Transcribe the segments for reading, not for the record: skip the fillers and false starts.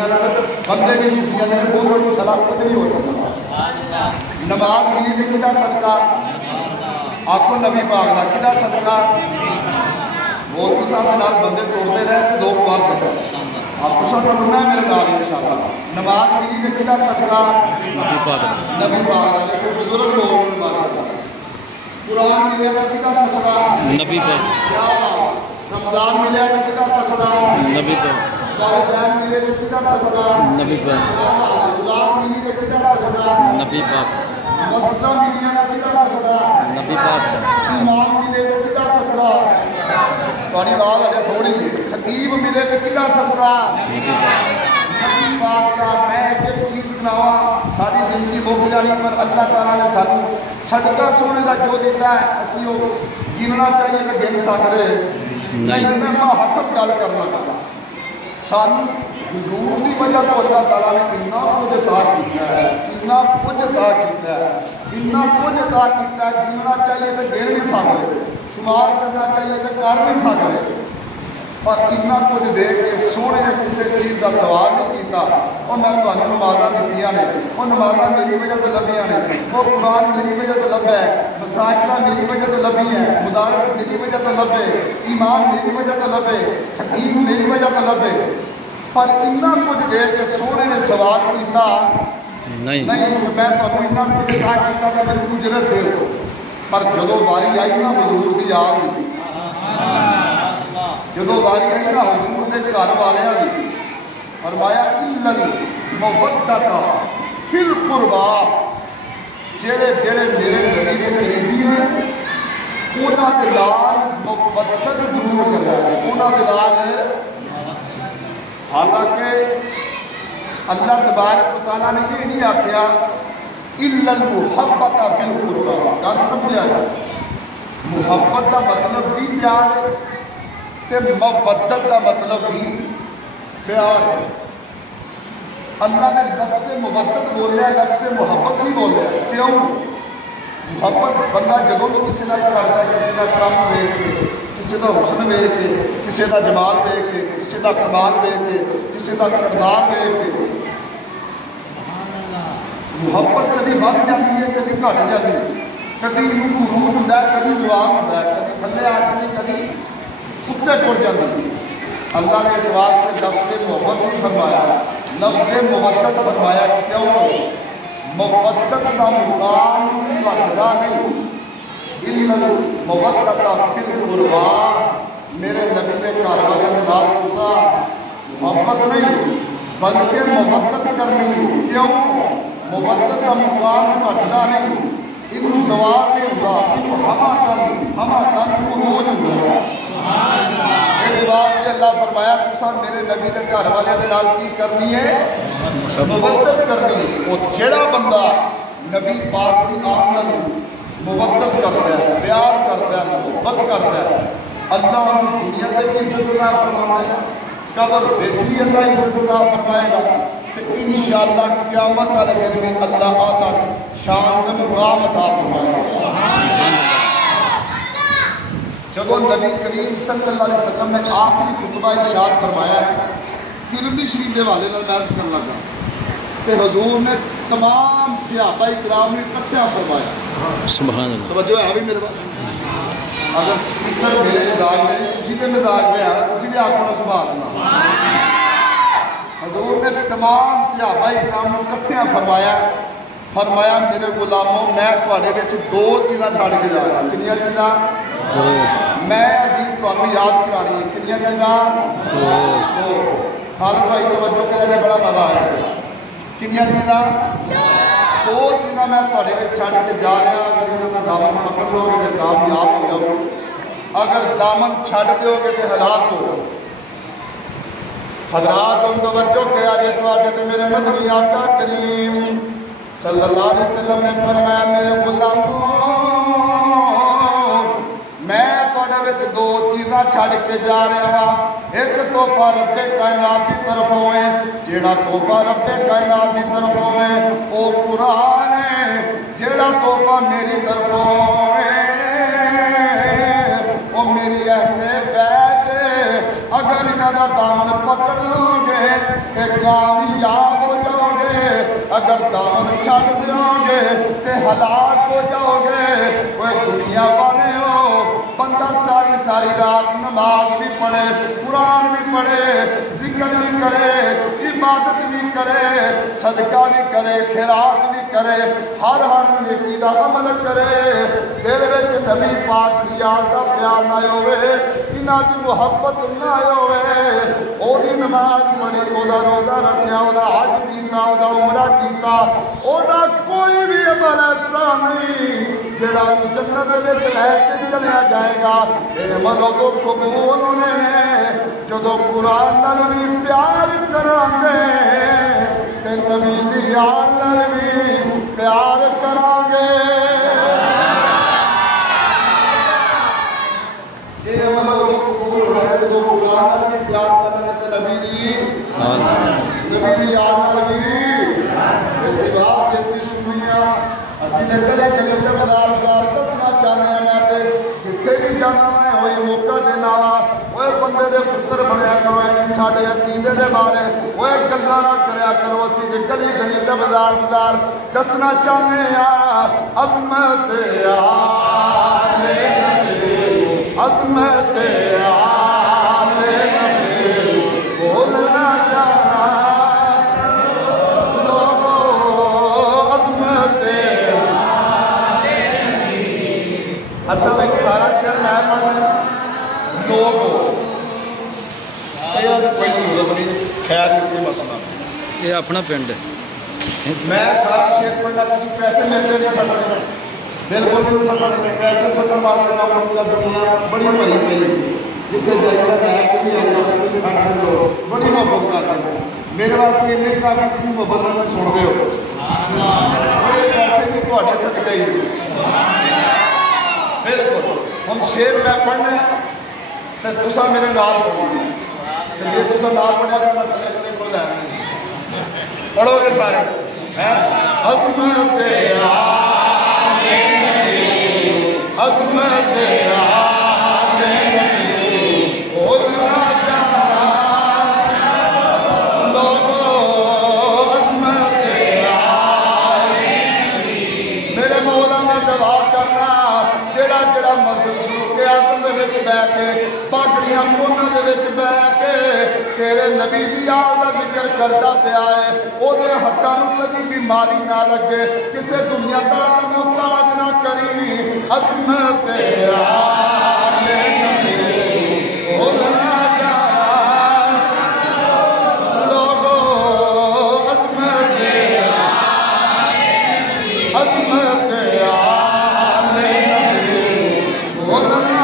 سنیاں نے بندے بھی سنیاں نے بولو انشاءاللہ کچھ نہیں ہو سکتا نماز ملی تے کدا صدقہ آکھو نبی پاک دا کدا صدقہ بہت کے ساتھ نال بندے توڑتے رہے تے ذوق بات کرتے آپ کو سب پڑھنا ہے میرے نال انشاءاللہ نماز ملی تے کدا صدقہ نبی پاک دا جو بزرگ لوگ ماشاءاللہ قرآن ملے تے کدا صدقہ نبی پاک رمضان ملے تے کدا صدقہ نبی پاک والدین ملے تے کدا صدقہ نبی پاک اولاد ملی تے کدا صدقہ نبی پاک مسجد ملی تے کدا صدقہ نبی پاک امام ملے تے کدا صدقہ تھوڑی بات ہے تھوڑی خطیب ملے تے کدا صدقہ نبی پاک کا میں ایک چیز بناواں ساری زندگی مک جانی پر اللہ تعالیٰ نے سانو صدقہ سونے کا جو دیتا ہے اسی وہ گننا چاہیے تو گن سکتے نہیں میں حسب گل کرنا چاہتا سانو حضور کی وجہ تو اللہ تعالیٰ نے اتنا کچھ عطا کیتا ہے اتنا کچھ عطا کیتا ہے اتنا کچھ عطا کیتا ہے گننا چاہیے تو گن نہیں سکتے شمار کرنا چاہیے تو کر نہیں سکتے پر اتنا کچھ دے کے سونے نے کسی چیز کا سوال نہیں کیتا اور میں تمہیں نمازاں دتیاں نے وہ نمازاں میری وجہ تو لبھیاں نے وہ قرآن میری وجہ تو لبھا ہے مساجدہ میری وجہ تو لبھی ہے مدارس میری وجہ تو لبھے امام میری وجہ تو لبھے خطیب میری وجہ تو لبھے پر اتنا کچھ دے کے سونے نے سوال کیتا نہیں تو میں تمہیں اتنا کچھ عطا کیتا کہ میری اجرت دے پر جدو باری آئی نا حضور دی یاد دی جدو باری آئی نا حضور نے گھر والوں کی فرمایا الا المودۃ فی القربا جڑے میرے نبی کے قریبی ہیں انہاں دے نال مودت ضرور کرنا ہے انہاں دے نال حالانکہ اللہ تبارک و تعالیٰ نے یہ نہیں آکھیا الا المحبۃ فی القربا گل سمجھا جائے محبت کا مطلب بھی پیار ہے تے مودت کا مطلب بھی پیار ہے اللہ نے لفظ مودت بولیا ہے لفظ محبت نہیں بولیا کیوں محبت بندہ جدوں بھی کسی نال کرتا ہے کسی کا کام ویکھ کے کسی کا حسن ویکھ کے کسی کا جمال ویکھ کے کسی کا کمال ویکھ کے کسی کا کردار ویکھ کے محبت کدی بڑھ جاتی ہے کدی گھٹ جاتی ہے کدی روح ہوندا ہے کدی زوال ہوندا ہے کدی تھلے آ جاتی کدی کتے ٹر جاتی ہے اللہ نے اس واسطے لفظ محبت نہیں فرمایا لفظ مودت فرمایا کیوں مودت کا مقام لگتا نہیں الا المودۃ فی القربا میرے نبی نے گھر والے کے نال تسا محبت نہیں بلکہ مودت کرنی کیوں مودت کا مقام گھٹتا نہیں انہوں زوال نہیں ہوتا انہوں ہما تن عروج ہوتا ہے اس واسطے اللہ فرمایا تسا میرے نبی کے گھر والے کے نال کی کرنی ہے مودت کرنی ہے وہ جیڑا بندہ نبی پاک کی آمد مودت کرتا ہے پیار کرتا ہے محبت کرتا ہے اللہ ان دنیا تے بھی عزت عطا فرمائے گا قبر وچ بھی اللہ عزت عطا فرمائے گا تو انشاءاللہ قیامت والے دن میں اللہ اعلیٰ شان تے مقام عطا فرمائے گا جب نبی کریم صلی اللہ علیہ وسلم نے آخری خطبہ ارشاد فرمایا ہے ترمذی شریف کے حوالے نال بیان کرن لگا کہ حضور نے تمام صحابہ کرام نے اکٹھا فرمایا سبحان اللہ توجہ ہے بھی میرے پاس اگر سپیکر میرے مزاج میں اسی کے مزاج میں ہے اسی نے آپ کو سبحان اللہ حضور نے تمام صحابہ کرام نے اکٹھا فرمایا میرے غلاموں میں تواڈے وچ دو چیزاں چھڈ کے جا رہا کنیاں چیزاں میں حدیث تمہیں یاد کرا رہی ہے کنیاں چیزاں خالد بھائی توجہ کرے بڑا مزہ آیا کنیاں چیزاں دو چیزاں میں تواڈے وچ چھڈ کے جا رہا اگر انہاں دا دامن پکڑ لو گے تے کامیاب ہو جاؤ اگر دامن چھڈ دیو گے تے ہلاک ہو جاؤ حضرات ہم توجہ کرا دے تواڈے تے میرے مدنی آقا کریم صلی اللہ علیہ وسلم نے فرمایا میرے غلاموں میں تواڈے وچ دو چیزاں چھڈ کے جا رہا ہاں ایک تحفہ رب کائنات کی طرف ہوئے جیڑا تحفہ رب کائنات کی طرف ہوئے او قرآن ہے جیڑا تحفہ میری طرف ہوئے او میری اہل بیت اگر انہاں دا دامن پکڑ لو گے تے تے کامیاب ہو جاؤ گے، اگر دامن چھڈ دیو گے تے ہلاک ہو جاؤ گے۔ وہ دنیا والے ہو، بندہ ساری ساری رات نماز بھی پڑھے، قرآن بھی پڑھے، ذکر بھی کرے، عبادت بھی کرے، صدقہ بھی کرے، خیرات بھی کرے، ہر نیکی دا عمل کرے، دل وچ نبی پاک دی یاد دا پیار نہ ہوئے، انہاں دی محبت نہ ہوئے، او دی نماز پڑھی، او دا روزہ رکھیا، او دا حج کیتا، او دا عمرہ کیتا، او دا کوئی بھی عمل ایسا نہیں جڑا جنت وچ لے کے چلیا جائے گا۔ اے عمل ادو قبول ہونے جدو قرآن نال بھی پیار کران گے تے نبی دی یاد نال بھی پیار کران گے۔ یہ عمل ادو قبول ہے جدو قرآن نال بھی پیار کران گے تے نبی دی یاد نال بھی۔ ایسی بات جیسی سنیاں اسی نے کلے کلے تے بدار دسنا چاہنے ہیں، میں تے جتھے بھی جانا ہے وہی موقع دینا وا، وہ بندے دے پتر بنیا کرو، ساڈے عقیدے دے بارے وہ گلاں نہ کریا کرو، اسی تے گلی گلی تے بدار دسنا چاہنے ہیں عظمت آل نبی، عظمت آل نبی، بولنا جانا لوگو عظمت۔ اچھا بھائی سارا شہر میں پڑھنا لوگ ہو کوئی ضرورت نہیں، خیر کوئی مسئلہ نہیں، یہ اپنا پنڈ میں سارا شہر پڑھنا، تھی پیسے ملتے نہیں سکتے، بالکل نہیں سکتے، پیسے سکتے مارتے نہ مطلب دنیا بڑی بڑی پی جتنے جگہ بڑی محبت کرتے ہیں، میرے واسطے نہیں کافی کسی محبت میں سن دے ہو، پیسے بھی تھوڑے صدقے ہی بالکل۔ ہم شیر میں پڑھنا تو تسا میرے نال پڑھنا، جی تسا نال پڑھا تو میں کلے کلے کو لینا نہیں، پڑھو گے سارے عظمت آل نبی، عظمت آل نبی، بولنا جانا لوگو عظمت آل نبی۔ میرے مولا میں دعا کرنا جڑا جڑا مسجد فاروق اعظم دے وچ بیٹھ کے پاگڑیاں کوناں دے وچ بیٹھ کے تیرے نبی دی یاد دا ذکر کردا پیا ہے، او دے ہتھاں نوں کبھی بیماری نہ لگے، کسے دنیا دار دا محتاج نہ کری۔ عظمت آل نبی، بولنا جانا لوگو عظمت عظمت آل نبی، بولنا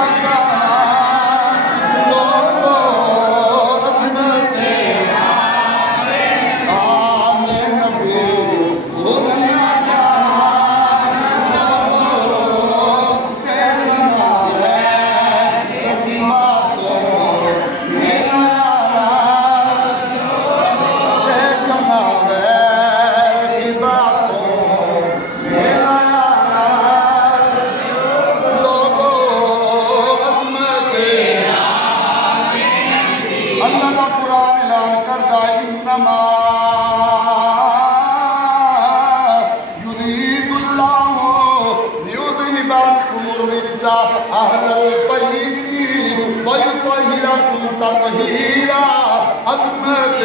عظمت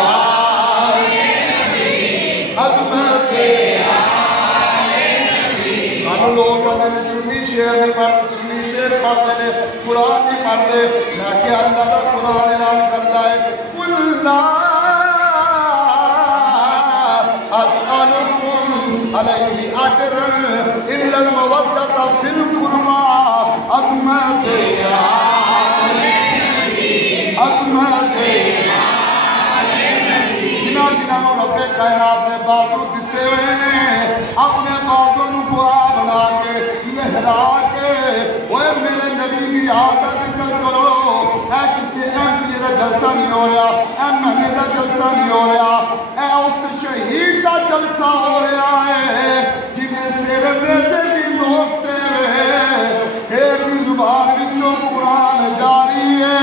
آل نبی، عظمت آل نبی۔ سانو لوگ کہتے ہیں سنی شعر نہیں پڑھتے، سنی شعر پڑھتے ہیں، قرآن نہیں پڑھتے، میں کہ اللہ کا قرآن اعلان کرتا ہے قُلْ لَا أَسْأَلُكُمْ عَلَيْهِ أَجْرًا إِلَّا الْمَوَدَّةَ فِي الْقُرْبَى۔ عظمت آل نبی، عظمت جنہوں رب کائنات نے بازو دیتے ہوئے ہیں، اپنے بازو نو بوا بنا کے لہرا کے وہ میرے نبی کی یاد کا ذکر کرو۔ اے کسی ایم پی کا جلسہ نہیں ہو رہا، ایم ایل اے کا جلسہ نہیں ہو رہا، اے اس شہید کا جلسہ ہو رہا ہے جنہیں سر میتے بھی روکتے ہوئے پھر بھی زبان وچوں قرآن جاری ہے۔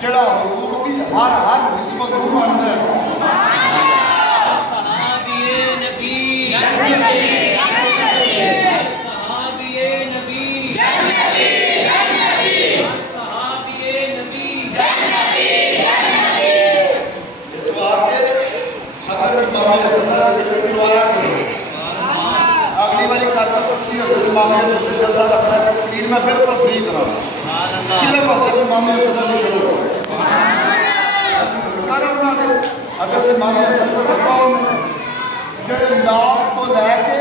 جڑا حضور دی ہر نسبت کو مانتا ہے صحابی نبی صحابی نبی صحابی نبی اس واسطے حضرت امام حسن کا ذکر کروایا اگلی باری کر سکتی حضرت امام حسن کا جلسہ رکھنا ہے تقریر میں بالکل فری کرانا صرف حضرت امام حسن کا ذکر کرنا حضرت امام حسن کا قول میں جڑے ناف کو لے کے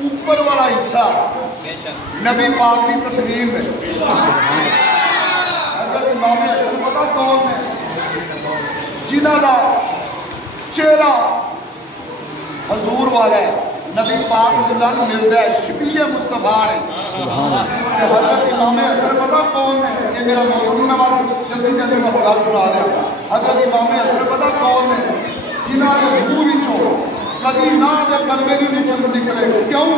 اوپر والا حصہ نبی پاک کی تصویر میں حضرت امام حسن کا قول میں جنہ کا چہرہ حضور والا ہے نبی پاک جنہ کو ملتا ہے شبیہ مصطفیٰ نے حضرت امام حسن پتہ کون ہے یہ میرا موضوع میں بس جلدی جلدی کا مقال سنا دیا حضرت امام حسن پتہ کون ہے جنہ کے منہ وچوں کدی نہ دے کلمے نہیں نکلے کیوں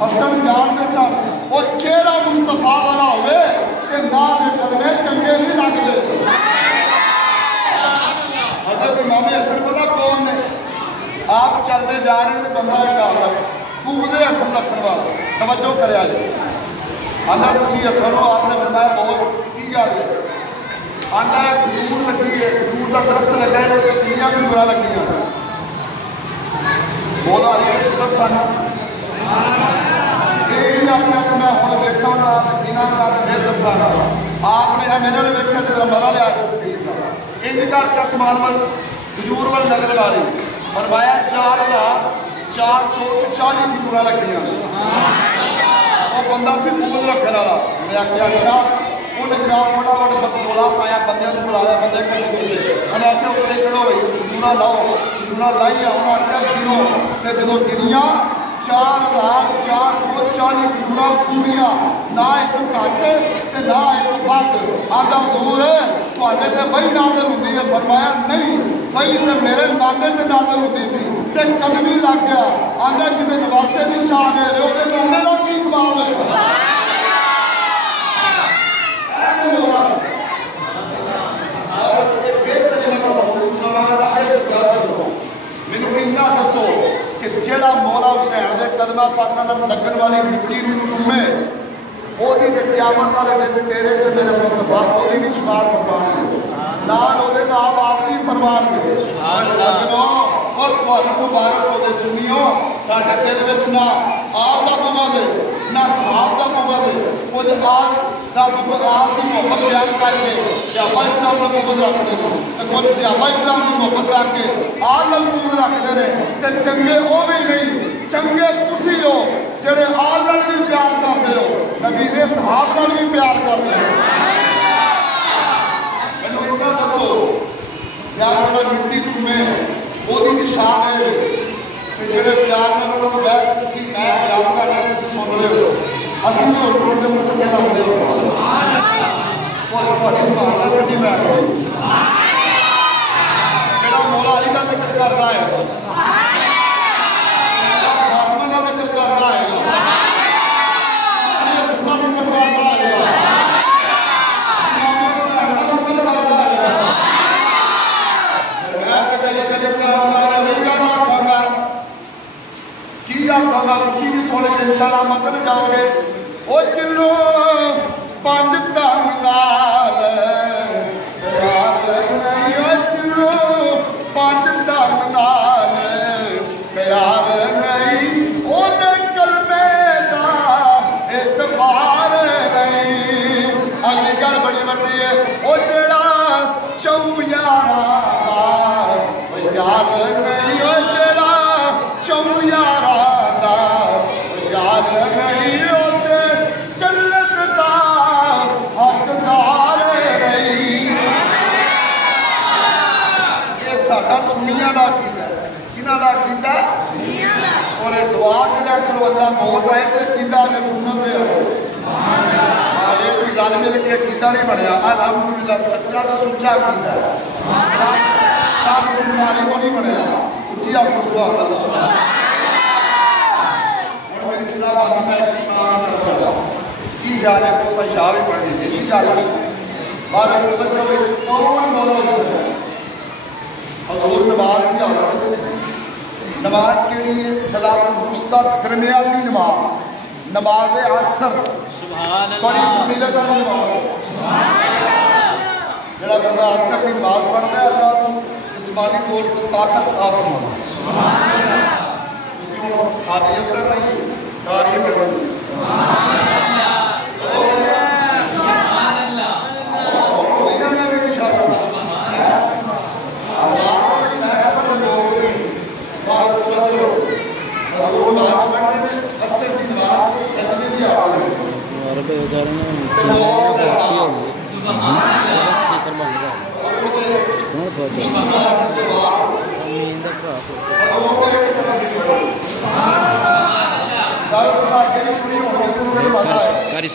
حسن جانتے سن وہ چہرہ مصطفیٰ والا ہوئے کہ نہ دے کلمے چنگے نہیں لگتے حضرت امام حسن پتہ کون ہے آپ چلتے جا رہے ہیں تو بندہ ایک آگا گوگلے حسن رکھن والا توجہ کرے آجائے آندھا تسی حسن ہو آپ نے فرمایا بہت کی گا رہے آندھا ہے کھجور لگی ہے کھجور کا درخت لگا ہے تو دنیا بھی برا لگی ہے بولا علی ہے قدر سانا یہ اپنے کہ میں ہوں دیکھا ہوں رہا تھا گینا رہا تھا پھر دسانا آپ نے ہے میرے لئے دیکھا جدرہ مرا لے آجا تقریر کا ایک کار کے اسمان پر کھجور وال نظر لاری فرمایا 4,440 کھجورہ لگی ہیں اور بندہ سے بغض رکھے لالا میں آکھیا اچھا وہ نے جناب پڑا وڑا بطولہ پایا بندے نے بلا دیا بندے کھڑے کھلے میں نے آکھیا اٹھے چڑھو بھئی کھجورہ لاؤ کھجورہ لائی ہے انہوں آکھیا گنو کہ جدو گنیا 4,440 کھجورہ پوریاں نہ ایک کھاتے کہ نہ ایک بات آدھا دور ہے تو آنے تے وہی نازل ہوتی ہے فرمایا نہیں وہی تے میرے نانے تے نازل ہوتی سی تے قدمی لگ گیا آندھا کتے نواسے نشان ہے رہے ہوتے نانے لگ کی کمال ہے میں نے دسو کہ جیڑا مولا حسین دے قدمہ پاکاں لگن والی مٹی نو چومے او دی تے قیامت والے دن تیرے تے میرے مصطفیٰ او دی بھی شمار فرمانے نال او دے ماں باپ دی فرمان دے سجنوں اور تواڈا مبارک ہو دے سنیو ساڈے دل وچ نہ آل دا بغض ہے نہ صحاب دا بغض ہے کچھ آل دا بغض آل دی محبت بیان کر کے صحابہ اکرام دا بغض رکھتے ہیں کچھ صحابہ اکرام دی محبت رکھ کے آل نال بغض رکھتے ہیں تے چنگے او بھی نہیں چنگے تسی ہو جڑے آل نال بھی پیار کرتے ہو نبی دے صحاب نال بھی پیار کرتے ہیں میں نے دسو زیادہ مٹی تمہیں وہ دی نشان ہے کہ جڑے پیار نال انہوں نے بیٹھ کے تسی میں بیان کر رہے تسی سن رہے ہو اسی جو حکومت دے مجھے کہنا ہوتے ہو اور بڑی سبحان اللہ ٹھنڈی بیٹھ گئی جڑا مولا علی دا ذکر کرتا ہے فاطمہ دا ذکر کرتا ہے علی سنہ ذکر کرتا ہے امام حسین دا ذکر کرتا ہے میں کہتا ہے کہ جب کرتا ہے وہی گانا آکھا گا کی آکھا گا کسی بھی سونے کے انشاءاللہ ہم چلے جاؤ گے او چلو پانچ تنگال پیار نہیں او چلو پانچ تنگال پیار نہیں او دے کلمے دا اعتبار نہیں اگلی گل بڑی بڑی ہے او جڑا چو یارا یار نہیں او جڑا چو یارا یار نہیں ہوتے جنت دا حقدار نہیں یہ ساڈا سنیاں دا عقیدہ ہے کنہاں دا عقیدہ اور یہ دعا کریا کرو اللہ موت آئے تو عقیدہ نے سنت دے آلے کوئی گل مل کے عقیدہ نہیں بنیا الحمدللہ سچا تو سچا عقیدہ ہے سب سنبھالے کو نہیں بنیا اٹھی آپ کو سبحان اللہ میری صلاح باقی میں ایک امام کر رہا ہوں کی جا رہے کو شاہ بھی پڑھ لیجیے کی جا سکتے ہر توجہ کون بولو حضور نماز کی حالت نماز کیڑی ہے صلاۃ الوسطی درمیانی نماز نماز عصر سبحان بڑی اللہ فضیلت والی نماز ہے جڑا بندہ عصر کی نماز پڑھتا ہے اللہ کو جسمانی طور پر طاقت عطا فرماتا ہے اسی کو آدھی اثر نہیں ساری پڑھنی کاری